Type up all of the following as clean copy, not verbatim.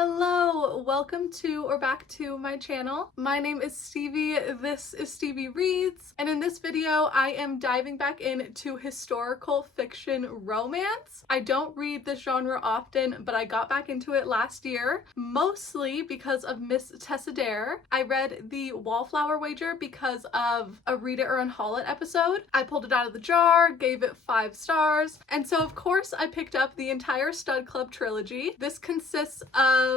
Hello, welcome to or back to my channel. My name is Stevie, this is Stevie Reads, and in this video I am diving back into historical fiction romance. I don't read this genre often, but I got back into it last year, mostly because of Miss Tessa Dare. I read The Wallflower Wager because of a Read It or Unhaul It episode. I pulled it out of the jar, gave it 5 stars, and so of course I picked up the entire Stud Club trilogy. This consists of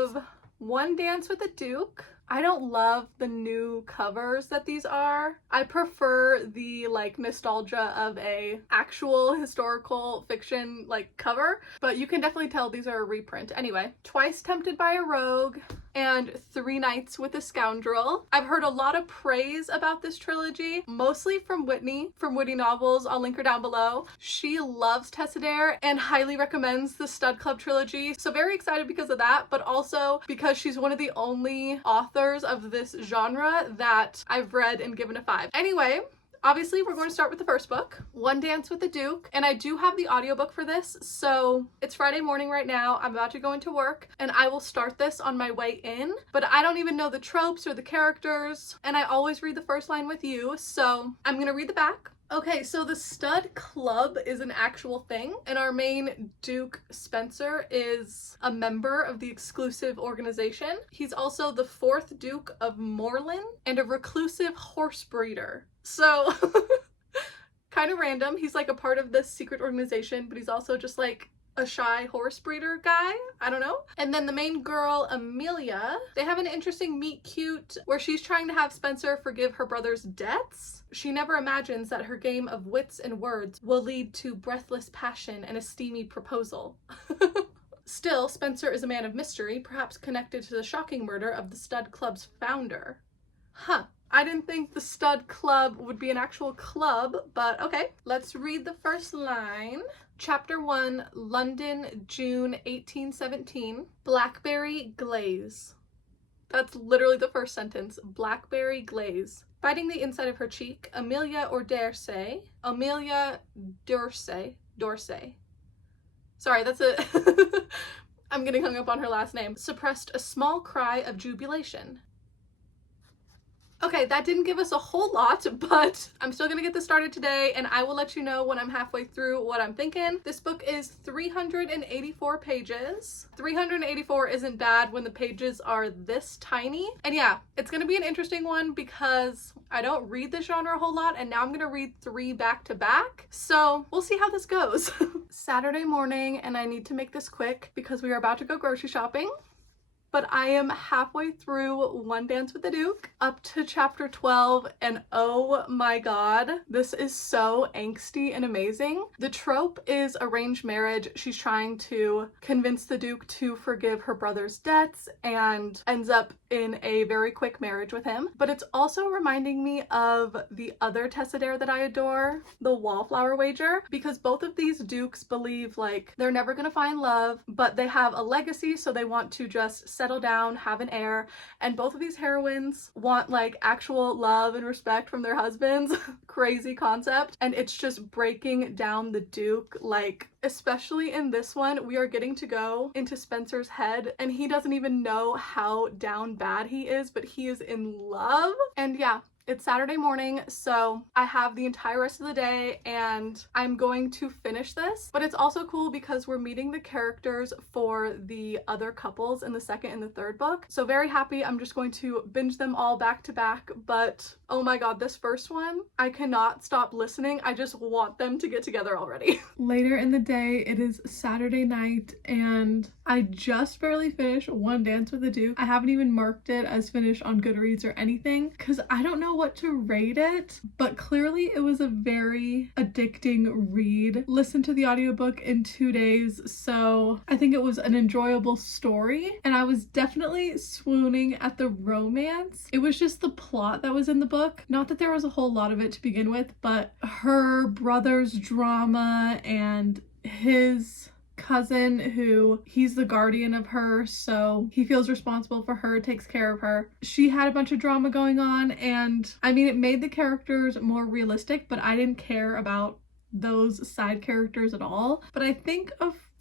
One Dance with a Duke. I don't love the new covers that these are. I prefer the nostalgia of a actual historical fiction cover, but you can definitely tell these are a reprint. Anyway, Twice Tempted by a Rogue and 3 Nights with a Scoundrel. I've heard a lot of praise about this trilogy, mostly from Whitney Novels. I'll link her down below. She loves Tessa Dare and highly recommends the Stud Club trilogy, so very excited because of that, but also because she's one of the only authors of this genre that I've read and given a 5. Anyway, obviously we're going to start with the first book, One Dance with the Duke, and I do have the audiobook for this, so it's Friday morning right now. I'm about to go into work and I will start this on my way in, but I don't even know the tropes or the characters, and I always read the first line with you, so I'm gonna read the back. Okay, so the Stud Club is an actual thing, and our main Duke, Spencer, is a member of the exclusive organization. He's also the 4th Duke of Moreland and a reclusive horse breeder. So, kind of random. He's a part of this secret organization, but he's also just a shy horse breeder guy. I don't know. And then the main girl, Amelia, they have an interesting meet cute where she's trying to have Spencer forgive her brother's debts. She never imagines that her game of wits and words will lead to breathless passion and a steamy proposal. Still, Spencer is a man of mystery, perhaps connected to the shocking murder of the Stud Club's founder. Huh. I didn't think the Stud Club would be an actual club, but okay. Let's read the first line. Chapter 1, London, June 1817. Blackberry glaze. That's literally the first sentence. Blackberry glaze. Biting the inside of her cheek, Amelia D'Orsay. Sorry, that's it. I'm getting hung up on her last name. Suppressed a small cry of jubilation. Okay, that didn't give us a whole lot, but I'm still gonna get this started today, and I will let you know when I'm halfway through what I'm thinking. This book is 384 pages. 384 isn't bad when the pages are this tiny. And yeah, it's gonna be an interesting one because I don't read this genre a whole lot, and now I'm gonna read 3 back to back. So we'll see how this goes. Saturday morning, and I need to make this quick because we are about to go grocery shopping. But I am halfway through One Dance with the Duke, up to chapter 12, and oh my god, this is so angsty and amazing. The trope is arranged marriage. She's trying to convince the Duke to forgive her brother's debts and ends up in a very quick marriage with him. But it's also reminding me of the other Tessa Dare that I adore, The Wallflower Wager, because both of these dukes believe they're never gonna find love, but they have a legacy, so they want to just settle down, have an heir, and both of these heroines want actual love and respect from their husbands. Crazy concept. And it's just breaking down the Duke. Especially in this one, we are getting to go into Spencer's head, and he doesn't even know how down bad he is, but he is in love. And yeah, it's Saturday morning, so I have the entire rest of the day and I'm going to finish this. But it's also cool because we're meeting the characters for the other couples in the 2nd and the 3rd book. So very happy. I'm just going to binge them all back to back, but oh my god, this first one, I cannot stop listening. I just want them to get together already. Later in the day, it is Saturday night and I just barely finished One Dance with the Duke. I haven't even marked it as finished on Goodreads or anything because I don't know what to rate it, but clearly it was a very addicting read. Listened to the audiobook in 2 days, so I think it was an enjoyable story, and I was definitely swooning at the romance. It was just the plot that was in the book. Not that there was a whole lot of it to begin with, but her brother's drama and his cousin, who he's the guardian of her, so he feels responsible for her, takes care of her. She had a bunch of drama going on, and I mean, it made the characters more realistic, but I didn't care about those side characters at all. But I think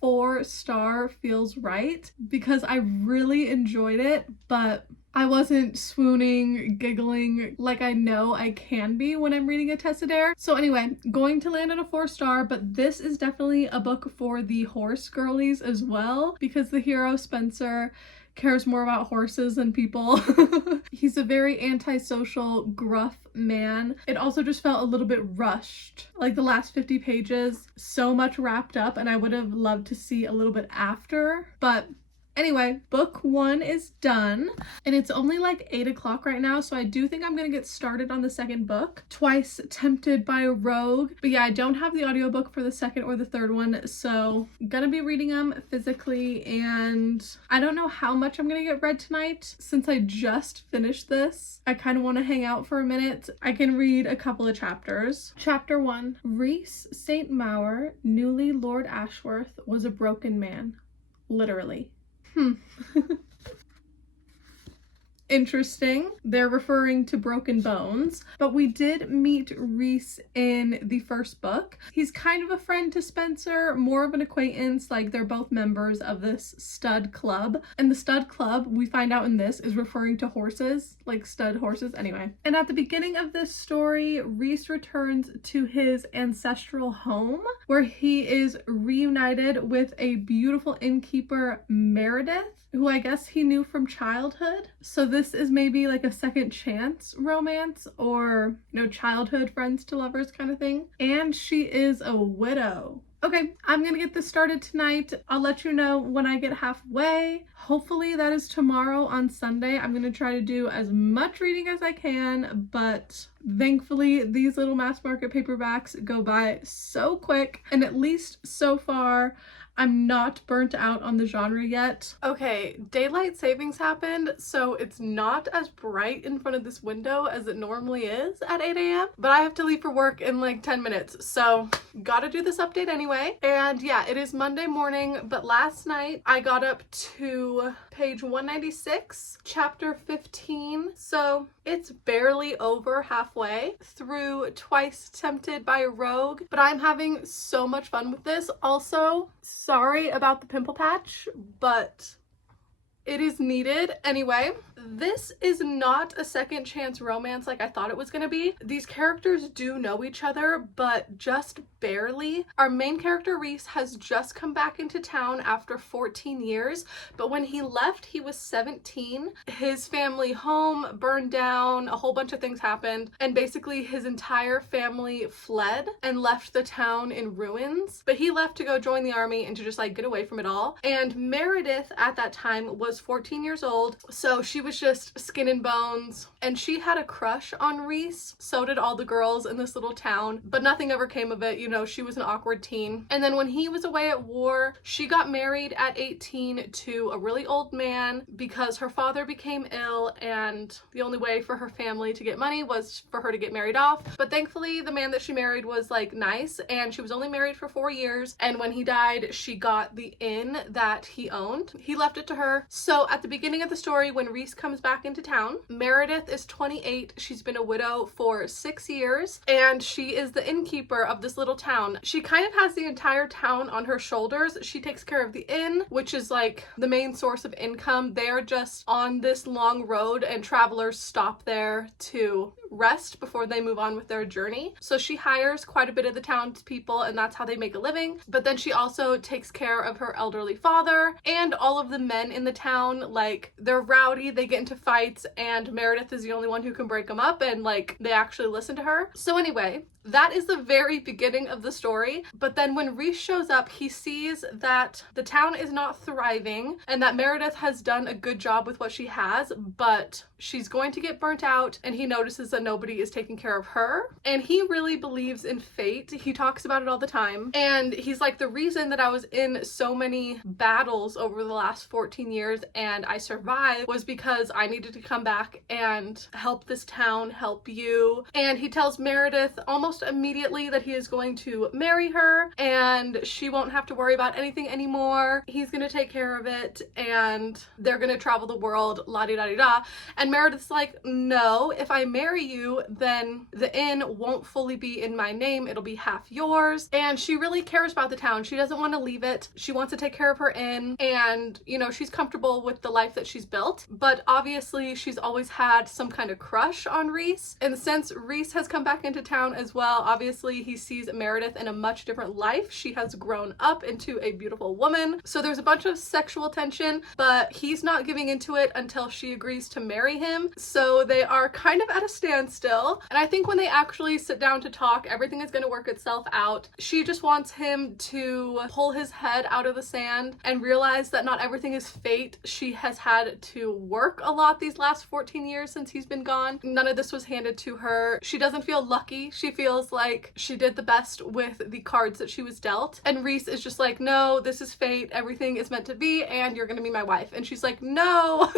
4-star feels right because I really enjoyed it, but I wasn't swooning, giggling like I know I can be when I'm reading a Tessa Dare. So anyway, going to land on a 4-star, but this is definitely a book for the horse girlies as well, because the hero Spencer cares more about horses than people. He's a very antisocial, gruff man. It also just felt a little bit rushed. Like the last 50 pages, so much wrapped up, and I would have loved to see a little bit after, but anyway, book 1 is done, and it's only like 8 o'clock right now, so I do think I'm gonna get started on the second book, Twice Tempted by a Rogue. But yeah, I don't have the audiobook for the second or the third one, so I'm gonna be reading them physically, and I don't know how much I'm gonna get read tonight. Since I just finished this, I kind of want to hang out for a minute. I can read a couple of chapters. Chapter 1. Rhys St. Maur, newly Lord Ashworth, was a broken man. Literally. Interesting. They're referring to broken bones, but we did meet Rhys in the first book. He's kind of a friend to Spencer, more of an acquaintance, like they're both members of this stud club. And the stud club, we find out in this, is referring to horses, like stud horses anyway. And at the beginning of this story, Rhys returns to his ancestral home where he is reunited with a beautiful innkeeper, Meredith, who I guess he knew from childhood. So this is maybe like a second chance romance, or, you know, childhood friends to lovers kind of thing. And she is a widow. Okay, I'm gonna get this started tonight. I'll let you know when I get halfway. Hopefully that is tomorrow on Sunday. I'm gonna try to do as much reading as I can, but thankfully these little mass market paperbacks go by so quick, and at least so far, I'm not burnt out on the genre yet. Okay, daylight savings happened, so it's not as bright in front of this window as it normally is at 8 a.m. But I have to leave for work in like 10 minutes, so gotta do this update anyway. And yeah, it is Monday morning, but last night I got up to page 196, chapter 15, so it's barely over halfway through Twice Tempted by a Rogue, but I'm having so much fun with this. Also, sorry about the pimple patch, but it is needed. Anyway, this is not a second chance romance like I thought it was gonna be. These characters do know each other, but just barely. Our main character, Rhys, has just come back into town after 14 years, but when he left, he was 17. His family home burned down, a whole bunch of things happened, and basically his entire family fled and left the town in ruins. But he left to go join the army and to just like get away from it all. And Meredith at that time was 14 years old, so she was just skin and bones, and she had a crush on Rhys. So did all the girls in this little town, but nothing ever came of it. You know, she was an awkward teen. And then when he was away at war, she got married at 18 to a really old man because her father became ill, and the only way for her family to get money was for her to get married off. But thankfully the man that she married was like nice, and she was only married for 4 years, and when he died she got the inn that he owned. He left it to her. So at the beginning of the story, when Rhys comes back into town, Meredith is 28. She's been a widow for 6 years, and she is the innkeeper of this little town. She kind of has the entire town on her shoulders. She takes care of the inn, which is like the main source of income. They are just on this long road, and travelers stop there to rest before they move on with their journey. So she hires quite a bit of the townspeople, and that's how they make a living. But then she also takes care of her elderly father and all of the men in the town. Like, they're rowdy, they get into fights, and Meredith is the only one who can break them up, and like they actually listen to her. So anyway, that is the very beginning of the story. But then when Rhys shows up, he sees that the town is not thriving and that Meredith has done a good job with what she has, but she's going to get burnt out, and he notices that nobody is taking care of her. And he really believes in fate. He talks about it all the time. And he's like, the reason that I was in so many battles over the last 14 years and I survived was because I needed to come back and help this town, help you. And he tells Meredith almost immediately that he is going to marry her and she won't have to worry about anything anymore. He's gonna take care of it, and they're gonna travel the world, la-di-da-di-da. And And Meredith's like, no, if I marry you, then the inn won't fully be in my name. It'll be half yours. And she really cares about the town. She doesn't want to leave it. She wants to take care of her inn, and, you know, she's comfortable with the life that she's built. But obviously she's always had some kind of crush on Rhys. And since Rhys has come back into town as well, obviously he sees Meredith in a much different life. She has grown up into a beautiful woman. So there's a bunch of sexual tension, but he's not giving into it until she agrees to marry him. So they are kind of at a standstill. And I think when they actually sit down to talk, everything is going to work itself out. She just wants him to pull his head out of the sand and realize that not everything is fate. She has had to work a lot these last 14 years since he's been gone. None of this was handed to her. She doesn't feel lucky. She feels like she did the best with the cards that she was dealt. And Rhys is just like, no, this is fate. Everything is meant to be, and you're gonna be my wife. And she's like, no.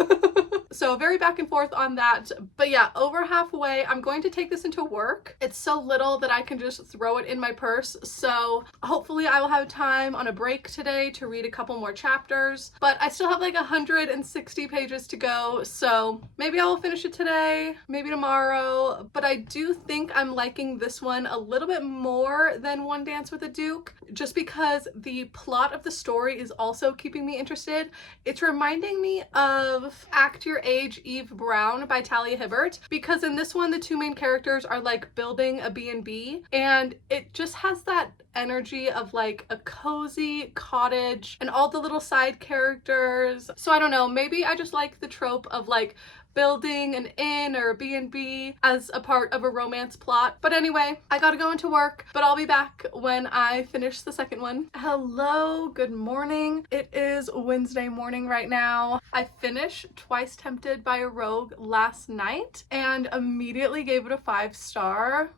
So very back and forth on that. But yeah, over halfway, I'm going to take this into work. It's so little that I can just throw it in my purse. So hopefully I will have time on a break today to read a couple more chapters. But I still have like 160 pages to go. So maybe I will finish it today, maybe tomorrow. But I do think I'm liking this one a little bit more than One Dance with a Duke, just because the plot of the story is also keeping me interested. It's reminding me of Act Your Age, Eve Brown by Talia Hibbert, because in this one the two main characters are like building a B&B, and it just has that energy of like a cozy cottage and all the little side characters. So I don't know, maybe I just like the trope of like building an inn or a B&B as a part of a romance plot. But anyway, I gotta go into work, but I'll be back when I finish the second one. Hello, good morning. It is Wednesday morning right now. I finished Twice Tempted by a Rogue last night and immediately gave it a 5-star.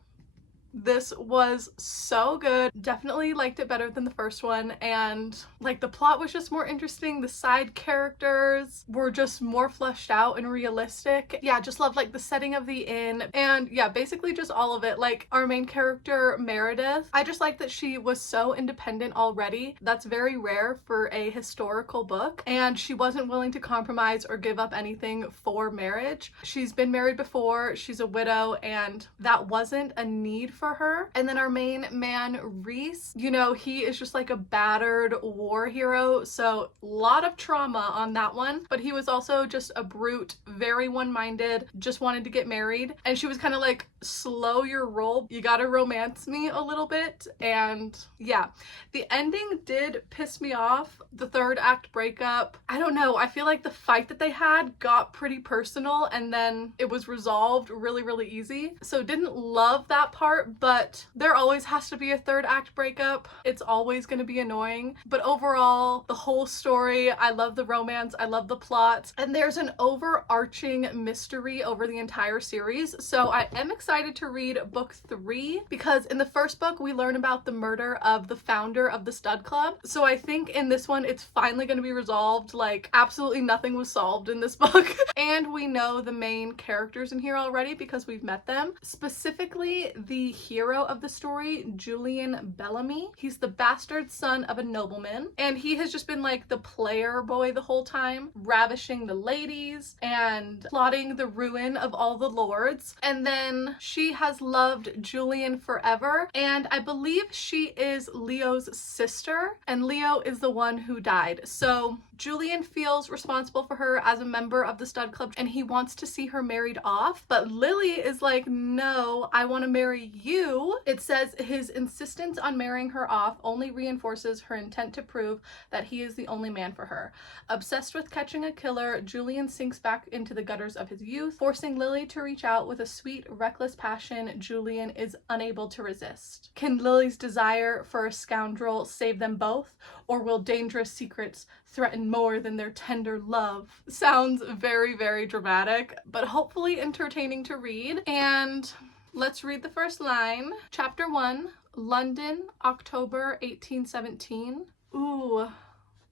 This was so good. Definitely liked it better than the first one, and like the plot was just more interesting. The side characters were just more fleshed out and realistic. Yeah, just loved like the setting of the inn, and yeah, basically just all of it. Like our main character Meredith, I just like that she was so independent already. That's very rare for a historical book, and she wasn't willing to compromise or give up anything for marriage. She's been married before, she's a widow, and that wasn't a need for her. And then our main man Rhys, you know, he is just like a battered war hero, so a lot of trauma on that one, but he was also just a brute, very one-minded, just wanted to get married. And she was kind of like, slow your roll, you gotta romance me a little bit. And yeah, the ending did piss me off. The third act breakup, I don't know, I feel like the fight that they had got pretty personal and then it was resolved really easy, so didn't love that part. But there always has to be a third act breakup. It's always going to be annoying. But overall, the whole story, I love the romance, I love the plot, and there's an overarching mystery over the entire series. So I am excited to read book 3, because in the first book we learn about the murder of the founder of the stud club. So I think in this one it's finally going to be resolved. Like absolutely nothing was solved in this book. And we know the main characters in here already because we've met them. Specifically the hero of the story, Julian Bellamy. He's the bastard son of a nobleman, and he has just been like the player boy the whole time, ravishing the ladies and plotting the ruin of all the lords. And then she has loved Julian forever, and I believe she is Leo's sister, and Leo is the one who died. So Julian feels responsible for her as a member of the stud club, and he wants to see her married off, but Lily is like, no, I want to marry you. It says his insistence on marrying her off only reinforces her intent to prove that he is the only man for her. Obsessed with catching a killer, Julian sinks back into the gutters of his youth, forcing Lily to reach out with a sweet, reckless passion Julian is unable to resist. Can Lily's desire for a scoundrel save them both, or will dangerous secrets threaten more than their tender love? Sounds very dramatic, but hopefully entertaining to read. And let's read the first line. Chapter 1, London, October 1817. Ooh,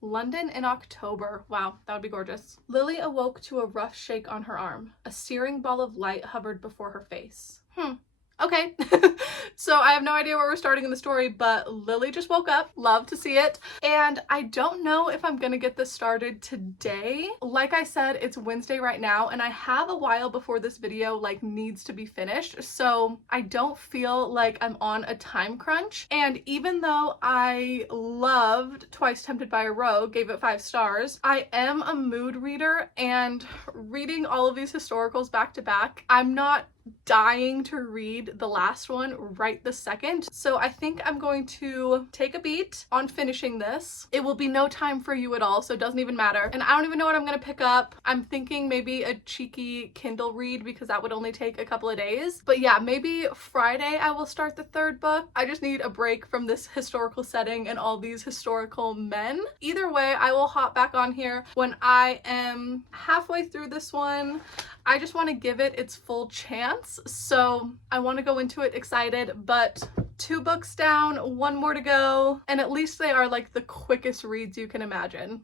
London in October. Wow, that would be gorgeous. Lily awoke to a rough shake on her arm. A searing ball of light hovered before her face. Okay, so I have no idea where we're starting in the story, but Lily just woke up. Love to see it. And I don't know if I'm gonna get this started today. Like I said, it's Wednesday right now, and I have a while before this video like needs to be finished. So I don't feel like I'm on a time crunch. And even though I loved Twice Tempted by a Rogue, gave it 5 stars, I am a mood reader, and reading all of these historicals back to back, I'm not dying to read the last one right this second. So I think I'm going to take a beat on finishing this. It will be no time for you at all, so it doesn't even matter. And I don't even know what I'm gonna pick up. I'm thinking maybe a cheeky Kindle read because that would only take a couple of days. But yeah, maybe Friday I will start the 3rd book. I just need a break from this historical setting and all these historical men. Either way, I will hop back on here when I am halfway through this one. I just want to give it its full chance, so I want to go into it excited, but 2 books down, 1 more to go, and at least they are like the quickest reads you can imagine.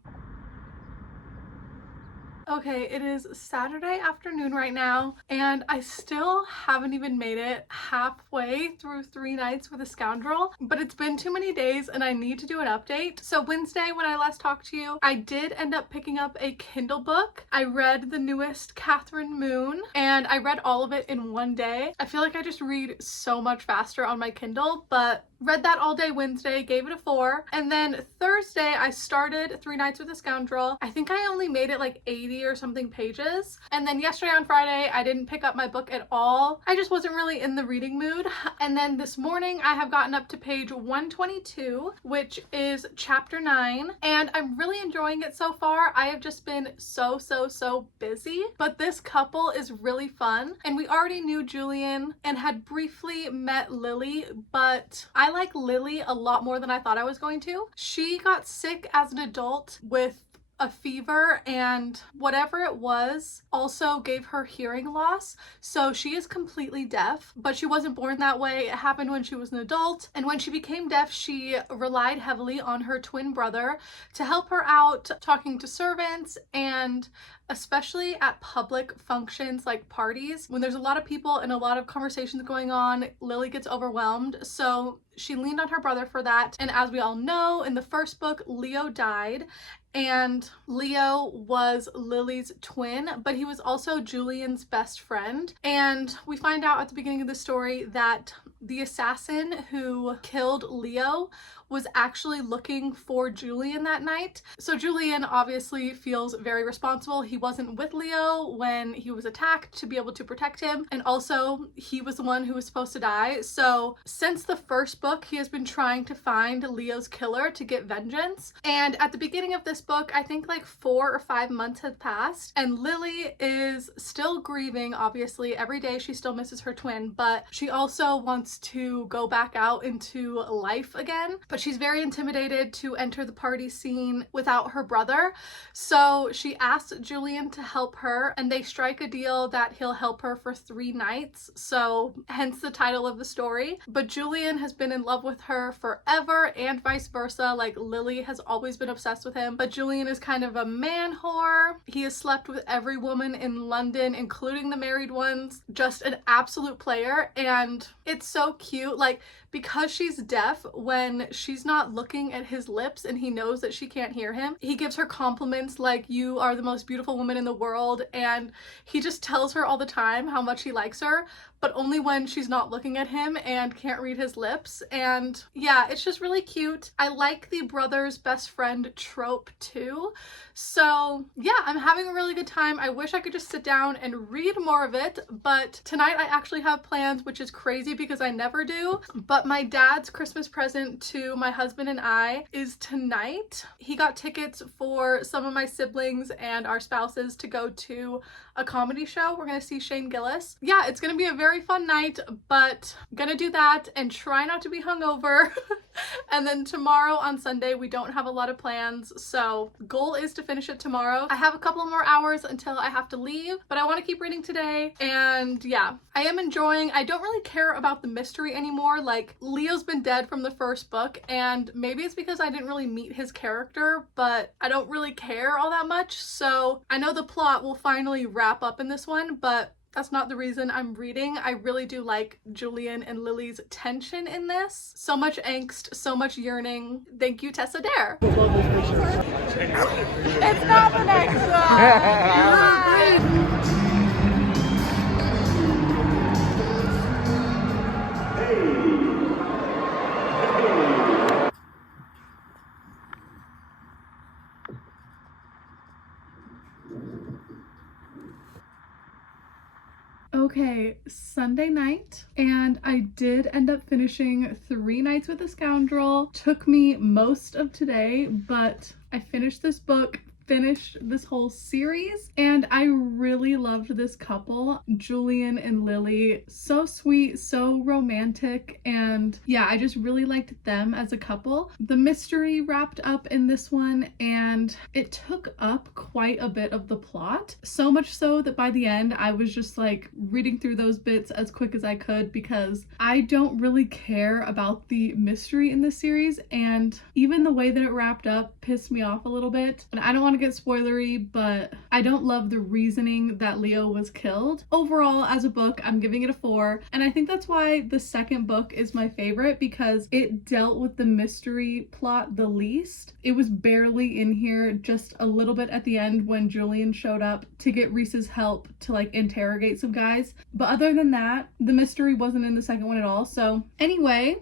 Okay, it is Saturday afternoon right now, and I still haven't even made it halfway through 3 Nights with a Scoundrel, but it's been too many days and I need to do an update. So Wednesday, when I last talked to you, I did end up picking up a Kindle book. I read the newest Catherine Moon, and I read all of it in 1 day. I feel like I just read so much faster on my Kindle, but read that all day Wednesday, gave it a 4. And then Thursday, I started 3 Nights with a Scoundrel. I think I only made it like 80 or something pages. And then yesterday on Friday, I didn't pick up my book at all. I just wasn't really in the reading mood. And then this morning, I have gotten up to page 122, which is chapter 9. And I'm really enjoying it so far. I have just been so busy. But this couple is really fun. And we already knew Julian and had briefly met Lily, but I like Lily a lot more than I thought I was going to. She got sick as an adult with a fever, and whatever it was also gave her hearing loss. So she is completely deaf, but she wasn't born that way. It happened when she was an adult. And when she became deaf, she relied heavily on her twin brother to help her out, talking to servants, and especially at public functions like parties. When there's a lot of people and a lot of conversations going on, Lily gets overwhelmed. So she leaned on her brother for that. And as we all know, in the first book, Leo died. And Leo was Lily's twin, but he was also Julian's best friend. And we find out at the beginning of the story that the assassin who killed Leo was actually looking for Julian that night. So Julian obviously feels very responsible. He wasn't with Leo when he was attacked to be able to protect him. And also he was the one who was supposed to die. So since the first book, he has been trying to find Leo's killer to get vengeance. And at the beginning of this book, I think like 4 or 5 months had passed, and Lily is still grieving. Obviously, every day she still misses her twin, but she also wants to go back out into life again. But she's very intimidated to enter the party scene without her brother. So she asks Julian to help her, and they strike a deal that he'll help her for 3 nights. So hence the title of the story. But Julian has been in love with her forever, and vice versa. Like, Lily has always been obsessed with him, but Julian is kind of a man whore. He has slept with every woman in London, including the married ones. Just an absolute player, and it's so cute. Like, because she's deaf, when she's not looking at his lips and he knows that she can't hear him, he gives her compliments like, "You are the most beautiful woman in the world," and he just tells her all the time how much he likes her, but only when she's not looking at him and can't read his lips. And yeah, it's just really cute. I like the brother's best friend trope too. So yeah, I'm having a really good time. I wish I could just sit down and read more of it, but tonight I actually have plans, which is crazy because I never do. But my dad's Christmas present to my husband and I is tonight. He got tickets for some of my siblings and our spouses to go to a comedy show. We're gonna see Shane Gillis. Yeah, it's gonna be a very fun night, but I'm gonna do that and try not to be hungover. And then tomorrow on Sunday, we don't have a lot of plans, so goal is to finish it tomorrow. I have a couple more hours until I have to leave, but I want to keep reading today. And yeah, I am enjoying. I don't really care about the mystery anymore. Like, Leo's been dead from the first book, and maybe it's because I didn't really meet his character, but I don't really care all that much. So I know the plot will finally wrap up in this one, but That's not the reason I'm reading. I really do like Julian and Lily's tension in this. So much angst, so much yearning. Thank you, Tessa Dare. It's not the next one. Okay, Sunday night, and I did end up finishing 3 Nights with a Scoundrel. Took me most of today, but I finished this book, finished this whole series, and I really loved this couple, Julian and Lily. So sweet, so romantic, and yeah, I just really liked them as a couple. The mystery wrapped up in this one, and it took up quite a bit of the plot, so much so that by the end I was just like reading through those bits as quick as I could because I don't really care about the mystery in this series, and even the way that it wrapped up pissed me off a little bit. And I don't want to get spoilery, but I don't love the reasoning that Leo was killed. Overall, as a book, I'm giving it a 4, and I think that's why the second book is my favorite, because it dealt with the mystery plot the least. It was barely in here, just a little bit at the end when Julian showed up to get Reese's help to like interrogate some guys, but other than that, the mystery wasn't in the second one at all. So anyway,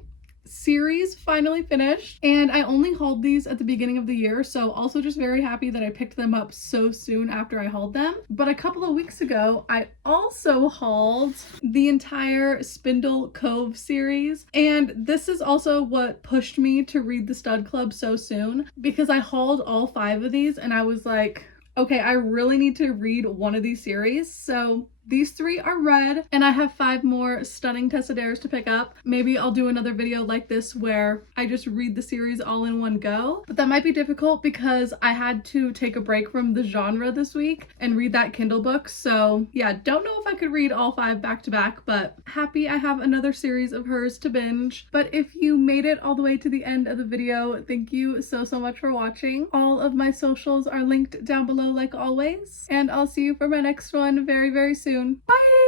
series finally finished, and I only hauled these at the beginning of the year, so also just very happy that I picked them up so soon after I hauled them. But a couple of weeks ago I also hauled the entire Spindle Cove series, and this is also what pushed me to read the Stud Club so soon, because I hauled all 5 of these and I was like, okay, I really need to read one of these series. So these 3 are read, and I have 5 more stunning Tessa Dares to pick up. Maybe I'll do another video like this where I just read the series all in one go, but that might be difficult because I had to take a break from the genre this week and read that Kindle book. So yeah, don't know if I could read all 5 back to back, but happy I have another series of hers to binge. But if you made it all the way to the end of the video, thank you so much for watching. All of my socials are linked down below like always, and I'll see you for my next one very soon. Bye!